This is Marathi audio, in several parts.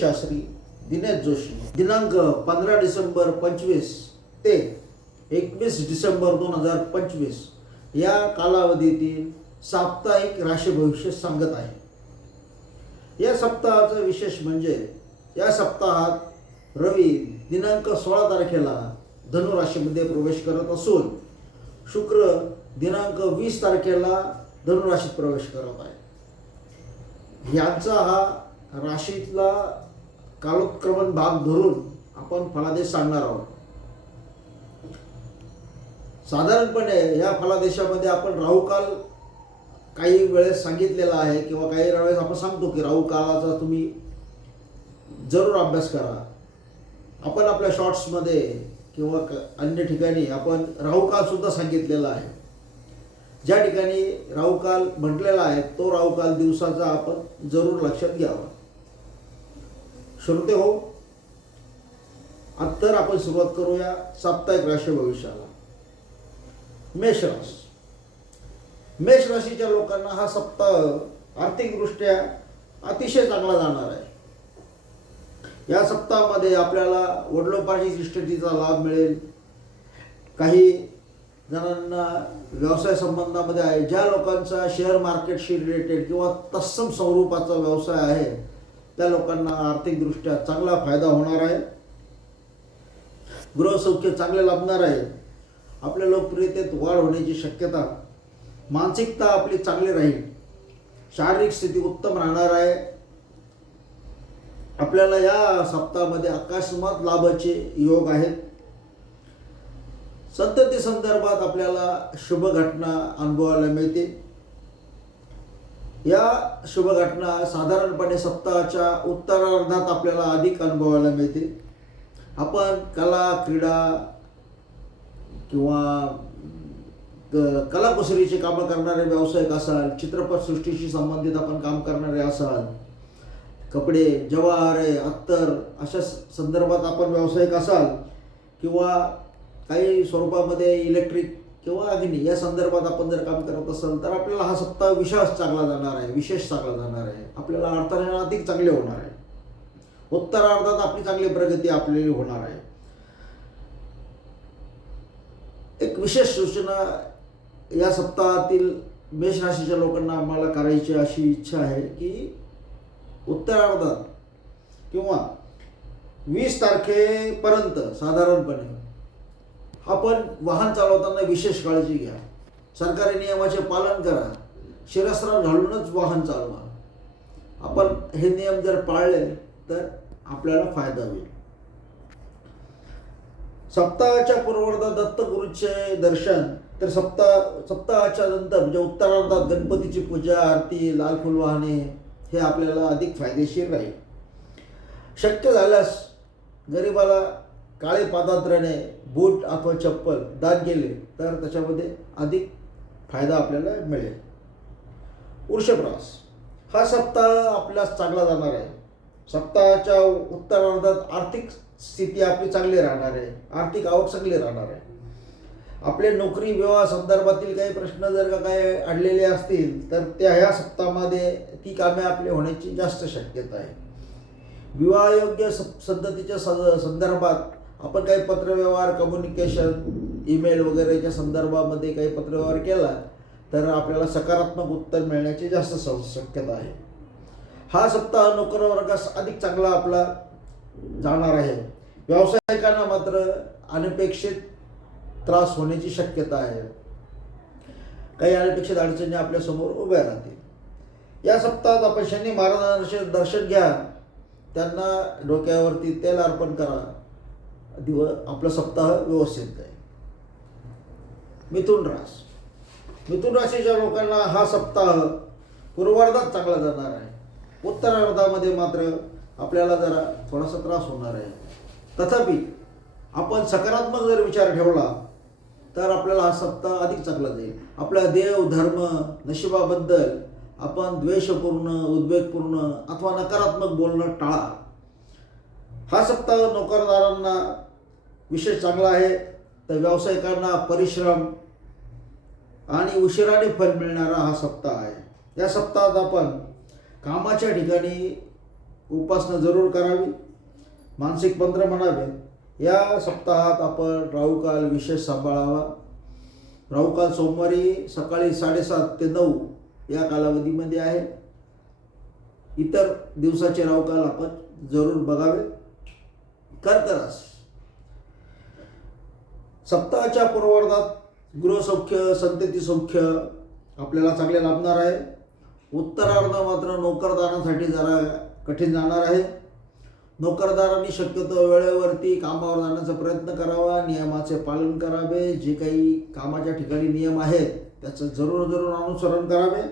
शास्त्री दिनेश जोशी. दिनांक पंधरा डिसेंबर पंचवीस ते एकवीस डिसेंबर दोन हजार पंचवीस या कालावधीतील साप्ताहिक राशी भविष्य सांगत आहे. या सप्ताहाचं विशेष म्हणजे या सप्ताहात रवी दिनांक सोळा तारखेला धनुराशीमध्ये प्रवेश करत असून शुक्र दिनांक वीस तारखेला धनुराशीत प्रवेश करत आहे. यांचा हा राशीतला कालोत्क्रमण भाग धरून आपण फलादेश सांगणार आहोत. साधारणपणे या फलादेशामध्ये आपण राहुकाल काही वेळेस सांगितलेला आहे किंवा काही वेळेस आपण सांगतो की राहू कालाचा तुम्ही जरूर अभ्यास करा. आपण आपल्या शॉर्ट्समध्ये किंवा अन्य ठिकाणी आपण राहुकालसुद्धा सांगितलेला आहे. ज्या ठिकाणी राहुकाल म्हटलेला आहे तो राहुकाल दिवसाचा आपण जरूर लक्षात घ्यावा. श्रोते हो. आता तर आपण सुरुवात करूया साप्ताहिक राशी भविष्याला. मेष राशी. मेष राशीच्या लोकांना हा सप्ताह आर्थिकदृष्ट्या अतिशय चांगला जाणार आहे. या सप्ताहामध्ये आपल्याला वडिलोपार्जित इस्टेटीचा लाभ मिळेल. काही जणांना व्यवसाय संबंधामध्ये आहे. ज्या लोकांचा शेअर मार्केटशी रिलेटेड किंवा तत्सम स्वरूपाचा व्यवसाय आहे त्या लोकांना आर्थिकदृष्ट्या चांगला फायदा होणार आहे. गृहसौख्य चांगले लाभणार आहे. आपल्या लोकप्रियतेत वाढ होण्याची शक्यता. मानसिकता आपली चांगली राहील. शारीरिक स्थिती उत्तम राहणार आहे. आपल्याला या सप्ताहामध्ये अकस्मात लाभाचे योग आहेत. संतती संदर्भात आपल्याला शुभ घटना अनुभवायला मिळते या शुभ घटना साधारणपणे सप्ताहाच्या उत्तरार्धात आपल्याला अधिक अनुभवायला मिळते. आपण कला क्रीडा किंवा क- कलाकुसरीचे कामं करणारे व्यावसायिक असाल चित्रपटसृष्टीशी संबंधित आपण काम करणारे असाल कपडे जवाहरे अत्तर अशा संदर्भात आपण व्यावसायिक असाल किंवा काही स्वरूपामध्ये इलेक्ट्रिक किंवा अग्नी या संदर्भात आपण जर काम करत असाल तर आपल्याला हा सप्ताह विशेष चांगला जाणार आहे विशेष चांगला जाणार आहे. आपल्याला अर्थाने अधिक चांगले होणार आहे. उत्तरार्धात आपली चांगली प्रगती आपल्याला होणार आहे. एक विशेष सूचना या सप्ताहातील मेष राशीच्या लोकांना आम्हाला करायची अशी इच्छा आहे की उत्तरार्धात किंवा वीस तारखेपर्यंत साधारणपणे आपण वाहन चालवताना विशेष काळजी घ्या. सरकारी नियमाचे पालन करा. शिरस्त्राण घालूनच वाहन चालवा. आपण हे नियम जर पाळले तर आपल्याला फायदा होईल. सप्ताहाच्या पूर्वार्धात दत्तगुरूचे दर्शन तर सप्ताह सप्ताहाच्या नंतर म्हणजे उत्तरार्धात गणपतीची पूजा आरती लाल फुल वाहने हे आपल्याला अधिक फायदेशीर राहील. शक्य झाल्यास गरीबाला काळे पादात्राने बूट अथवा चप्पल दान केले तर त्याच्यामध्ये अधिक फायदा आपल्याला मिळेल. वृषभरास हा सप्ताह आपल्यास चांगला जाणार आहे. सप्ताहाच्या उत्तरार्धात आर्थिक स्थिती आपली चांगली राहणार आहे. आर्थिक आवक चांगली राहणार आहे. आपले नोकरी विवाह संदर्भातील काही प्रश्न जर का काही अडलेले असतील तर त्या ह्या सप्ताहामध्ये ती कामे आपली होण्याची जास्त शक्यता आहे. विवाहयोग्य स पद्धतीच्या संदर्भात आपण काही पत्रव्यवहार कम्युनिकेशन ईमेल वगैरेच्या संदर्भामध्ये काही पत्रव्यवहार केला तर आपल्याला सकारात्मक उत्तर मिळण्याची जास्त स- शक्यता आहे. हा सप्ताह नोकर वर्गास अधिक चांगला आपला जाणार आहे. व्यावसायिकांना मात्र अनपेक्षित त्रास होण्याची शक्यता आहे. काही अनपेक्षित अडचणी आपल्यासमोर उभ्या राहतील. या सप्ताहात आपण शनी महाराजांचे दर्शन घ्या. त्यांना डोक्यावरती तेल अर्पण करा. दिवस आपला सप्ताह व्यवस्थित जाईल. मिथुन रास मिथुन राशीच्या लोकांना हा सप्ताह पूर्वार्धात चांगला जाणार आहे. उत्तरार्धामध्ये मात्र आपल्याला जरा थोडासा त्रास होणार आहे. तथापि आपण सकारात्मक जर विचार ठेवला तर आपल्याला हा सप्ताह अधिक चांगला जाईल. आपल्या देव धर्म नशिबाबद्दल आपण द्वेषपूर्ण उद्वेगपूर्ण अथवा नकारात्मक बोलणं टाळा. हा सप्ताह नोकरदारांना विशेष चांगला आहे तर व्यावसायिकांना परिश्रम आणि उशिराने फल मिळणारा हा सप्ताह आहे. या सप्ताहात आपण कामाच्या ठिकाणी उपासना जरूर करावी मानसिक मंत्र म्हणावे. या सप्ताहात आपण राहुकाल विशेष सांभाळावा. राहुकाल सोमवारी सकाळी साडेसात ते नऊ या कालावधीमध्ये आहे. इतर दिवसाचे राहुकाल आपण जरूर बघावे. कर्क सप्ताहाच्या पूर्वार्धात गृहसौख्य संतती सौख्य आपल्याला चांगले लाभणार आहे. उत्तरार्ध मात्र नोकरदारांसाठी जरा कठीण जाणार आहे. नोकरदारांनी शक्यतो वेळेवरती कामावर जाण्याचा प्रयत्न करावा नियमाचे पालन करावे. जे काही कामाच्या ठिकाणी नियम आहेत त्याचं जरूर जरूर अनुसरण करावे.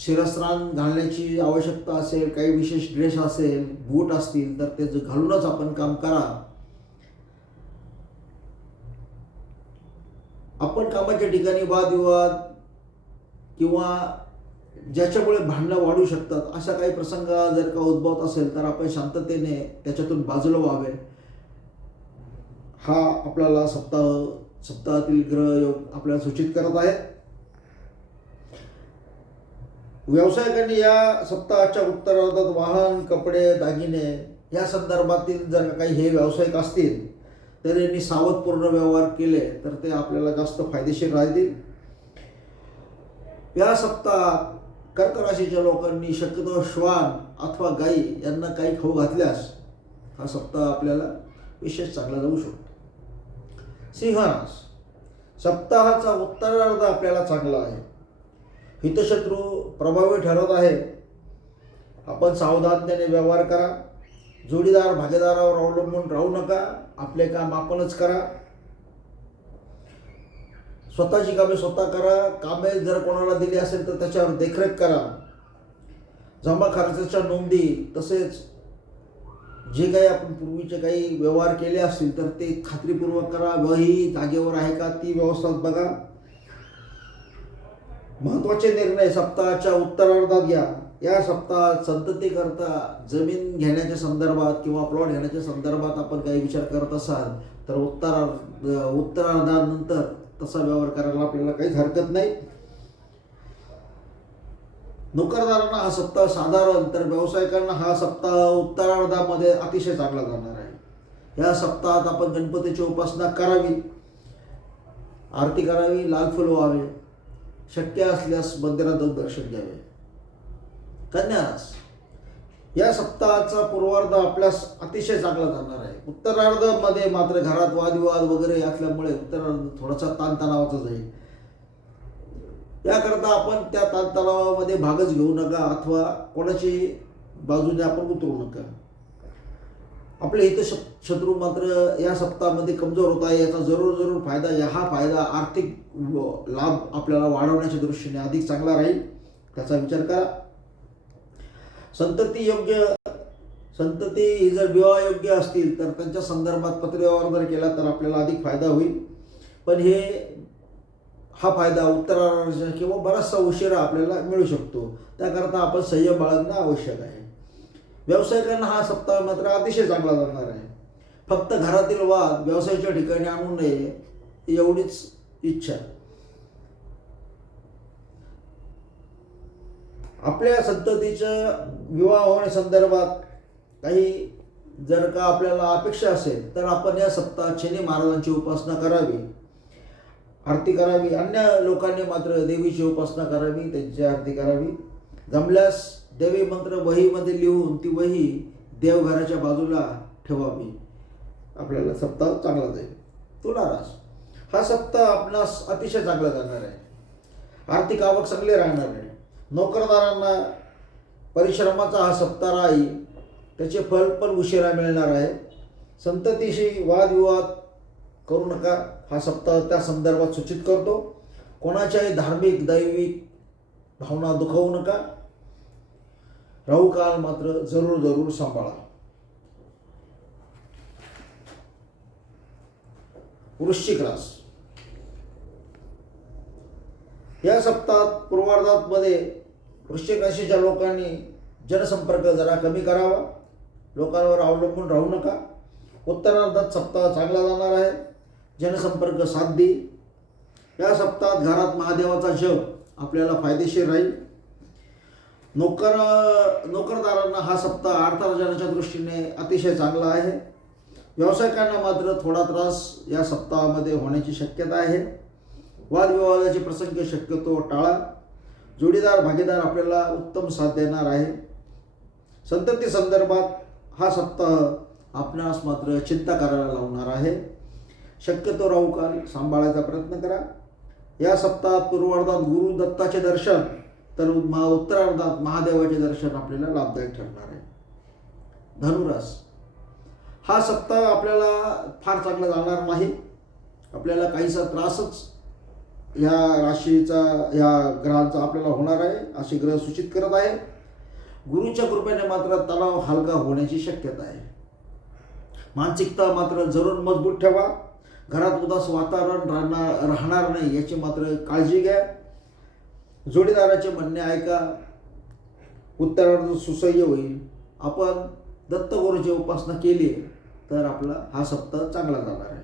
शिरस्त्राण घालण्याची आवश्यकता असेल काही विशेष ड्रेस असेल बूट असतील तर ते घालूनच आपण काम करा. आपण कामाच्या ठिकाणी वादविवाद किंवा ज्याच्यामुळे भांडणं वाढू शकतात अशा काही प्रसंग जर का उद्भवत असेल तर आपण शांततेने त्याच्यातून बाजूला व्हावे. हा आपल्याला सप्ताह सप्ताहातील ग्रहयोग आपल्याला सूचित करत आहेत. व्यावसायिकांनी या सप्ताहाच्या उत्तरार्धात वाहन कपडे दागिने या संदर्भातील जर काही हे व्यावसायिक असतील तर यांनी सावधपूर्ण व्यवहार केले तर ते आपल्याला जास्त फायदेशीर राहतील. या सप्ताहात कर्क राशीच्या लोकांनी शक्यतो श्वान अथवा गाई यांना काही खाऊ घातल्यास हा सप्ताह आपल्याला विशेष चांगला जाऊ शकतो. सिंहरास सप्ताहाचा उत्तरार्ध आपल्याला चांगला आहे. हितशत्रू प्रभावी ठरत आहे. आपण सावधानतेने व्यवहार करा. जोडीदार भागीदारावर अवलंबून राहू नका. आपले काम आपणच करा. स्वतःची कामे स्वतः करा. कामे जर कोणाला दिली असेल तर त्याच्यावर देखरेख करा. जमा खर्चाच्या नोंदी तसेच जे काही आपण पूर्वीचे काही व्यवहार केले असतील तर ते खात्रीपूर्वक करा. वही जागेवर आहे का ती व्यवस्था बघा. महत्त्वाचे निर्णय सप्ताहाच्या उत्तरार्धात घ्या. या सप्ताहात संततीकरता जमीन घेण्याच्या संदर्भात किंवा प्लॉट घेण्याच्या संदर्भात आपण काही विचार करत असाल तर उत्तरार्ध उत्तरार्धानंतर तसा व्यवहार करायला आपल्याला काहीच हरकत नाही. नोकरदारांना हा सप्ताह साधारण तर व्यावसायिकांना हा सप्ताह उत्तरार्धामध्ये अतिशय चांगला जाणार आहे. या सप्ताहात आपण गणपतीची उपासना करावी. आरती करावी लाल फुल व्हावे. शक्य असल्यास मंदिरात जाऊन दर्शन घ्यावे. कन्यारास. या सप्ताहाचा पूर्वार्ध आपल्यास अतिशय चांगला जाणार आहे. उत्तरार्धमध्ये मात्र घरात वादविवाद वगैरे असल्यामुळे उत्तरार्ध थोडासा ताणतणावाचा जाईल. याकरता आपण त्या ताणतणावामध्ये भागच घेऊ नका अथवा कोणाची बाजूने आपण उतरू नका. आपले इथं श- शत्रू मात्र या सप्ताहामध्ये कमजोर होत आहे. याचा जरूर जरूर फायदा या हा फायदा आर्थिक लाभ आपल्याला वाढवण्याच्या दृष्टीने अधिक चांगला राहील. त्याचा विचार करा. संतती योग्य संतती ही जर विवाह योग्य असतील तर त्यांच्या संदर्भात पत्रव्यवहार जर केला तर आपल्याला अधिक फायदा होईल. पण हे हा फायदा उत्तरार्ध किंवा बराचसा उशिरा आपल्याला मिळू शकतो. त्याकरता आपण संयम बाळगणं आवश्यक आहे. व्यावसायिकांना हा सप्ताह मात्र अतिशय चांगला जाणार आहे. फक्त घरातील वाद व्यवसायाच्या ठिकाणी आणू नये एवढीच इच्छा. आपल्या संततीच्या विवाह होण्यासंदर्भात काही जर का आपल्याला अपेक्षा असेल तर आपण या सप्ताहात शनी महाराजांची उपासना करावी. आरती करावी. अन्य लोकांनी मात्र देवीची उपासना करावी त्यांची आरती करावी. जमल्यास देवी मंत्र वहीमध्ये लिहून ती वही देवघराच्या बाजूला ठेवावी. आपल्याला सप्ताह चांगला जाईल. तुला रास हा सप्ताह आपणास अतिशय चांगला जाणार आहे. आर्थिक आवक चांगली राहणार आहे. नोकरदारांना परिश्रमाचा हा सप्ताह राहील. त्याचे फल पण उशिरा मिळणार आहे. संततीशी वादविवाद करू नका. हा सप्ताह त्या संदर्भात सूचित करतो. कोणाच्याही धार्मिक दैविक भावना दुखवू नका. राहू काल मात्र जरूर जरूर सांभाळा. वृश्चिक रास. या सप्ताहात पूर्वार्धात मध्ये वृश्चिक राशीच्या लोकांनी जनसंपर्क जरा कमी करावा. लोकांवर अवलंबून राहू नका. उत्तरार्धात सप्ताह चांगला जाणार आहे. जनसंपर्क साध्य. या सप्ताहात घरात महादेवाचा जप आपल्याला फायदेशीर राहील. नोकर नोकरदारांना हा सप्ताह अर्थार्जनाच्या दृष्टीने अतिशय चांगला आहे. व्यावसायिकांना मात्र थोडा त्रास या सप्ताहामध्ये होण्याची शक्यता आहे. वादविवादाचे प्रसंग शक्यतो टाळा. जोडीदार भागीदार आपल्याला उत्तम साथ देणार आहे. संतती संदर्भात हा सप्ताह आपणास मात्र चिंता करायला लावणार आहे. शक्यतो राहू काल सांभाळायचा प्रयत्न करा. या सप्ताहात पूर्वार्धात गुरु दत्ताचे दर्शन तर महा उत्तरार्धात महादेवाचे दर्शन आपल्याला लाभदायक ठरणार आहे. धनुरास. हा सप्ताह आपल्याला फार चांगला जाणार नाही. आपल्याला काहीसा त्रासच या राशीचा या ग्रहांचा आपल्याला होणार आहे असे ग्रह सूचित करत आहे. गुरुच्या कृपेने मात्र तणाव हलका होण्याची शक्यता आहे. मानसिकता मात्र जरूर मजबूत ठेवा. घरात उदास वातावरण राहणार राहणार नाही याची मात्र काळजी घ्या. जोडीदाराचे म्हणणे ऐका. उत्तरार्ध सुसह्य होईल आपण दत्तगुरूची उपासना केली तर आपला हा सप्ताह चांगला जाणार आहे.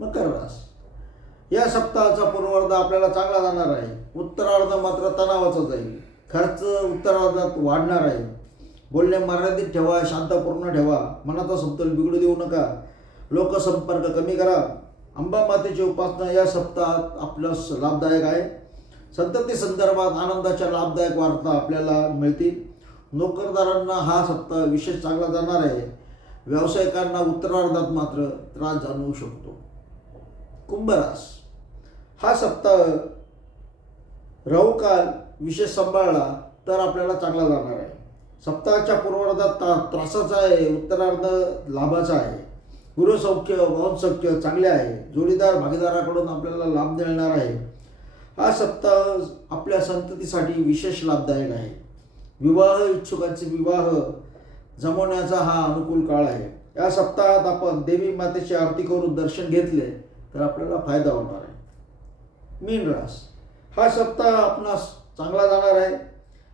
मकर रास या सप्ताहाचा पूर्वार्ध आपल्याला चांगला जाणार आहे. उत्तरार्ध मात्र तणावाचा जाईल. खर्च उत्तरार्धात वाढणार आहे. बोलणे मर्यादित ठेवा शांतपूर्ण ठेवा. मनाचा समतोल बिघडू देऊ नका. लोकसंपर्क कमी करा. अंबा मातेची उपासना या सप्ताहात आपल्यास लाभदायक आहे. संतती संदर्भात आनंदाच्या लाभदायक वार्ता आपल्याला मिळतील. नोकरदारांना हा सप्ताह विशेष चांगला जाणार आहे. व्यावसायिकांना उत्तरार्धात मात्र त्रास जाणवू शकतो. कुंभरास. हा सप्ताह राहू काल विशेष सांभाळला तर आपल्याला चांगला जाणार आहे. सप्ताहाच्या पूर्वार्धात ता त्रासाचा आहे उत्तरार्ध लाभाचा आहे. गुरुसौख्य वंशौख्य चांगले आहे. जोडीदार भागीदाराकडून आपल्याला लाभ मिळणार आहे. हा सप्ताह आपल्या संततीसाठी विशेष लाभदायक आहे. विवाह इच्छुकांचे विवाह जमवण्याचा हा अनुकूल काळ आहे. या सप्ताहात आपण देवी मातेची आरती करून दर्शन घेतले तर आपल्याला फायदा होणार आहे. मीन रास. हा सप्ताह आपणास चांगला जाणार आहे.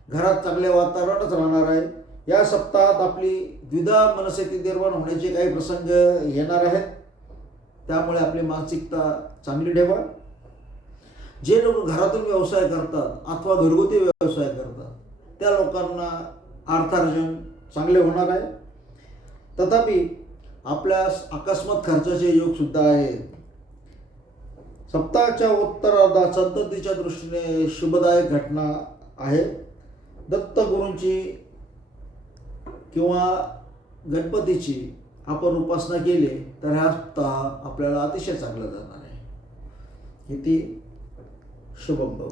घरात चांगले वातावरणच राहणार आहे. या सप्ताहात आपली द्विधा मनस्थिती निर्माण होण्याचे काही प्रसंग येणार आहेत. त्यामुळे आपली मानसिकता चांगली ठेवा. जे लोक घरातून व्यवसाय करतात अथवा घरगुती व्यवसाय करतात त्या लोकांना अर्थार्जन चांगले होणार आहे. तथापि आपल्या अकस्मात खर्चाचे योगसुद्धा आहेत. सप्ताहाच्या उत्तरार्धात संततीच्या दृष्टीने शुभदायक घटना आहे. दत्तगुरूंची किंवा गणपतीची आपण उपासना केली तर हा सप्ताह आपल्याला अतिशय चांगला जाणार आहे. 是广东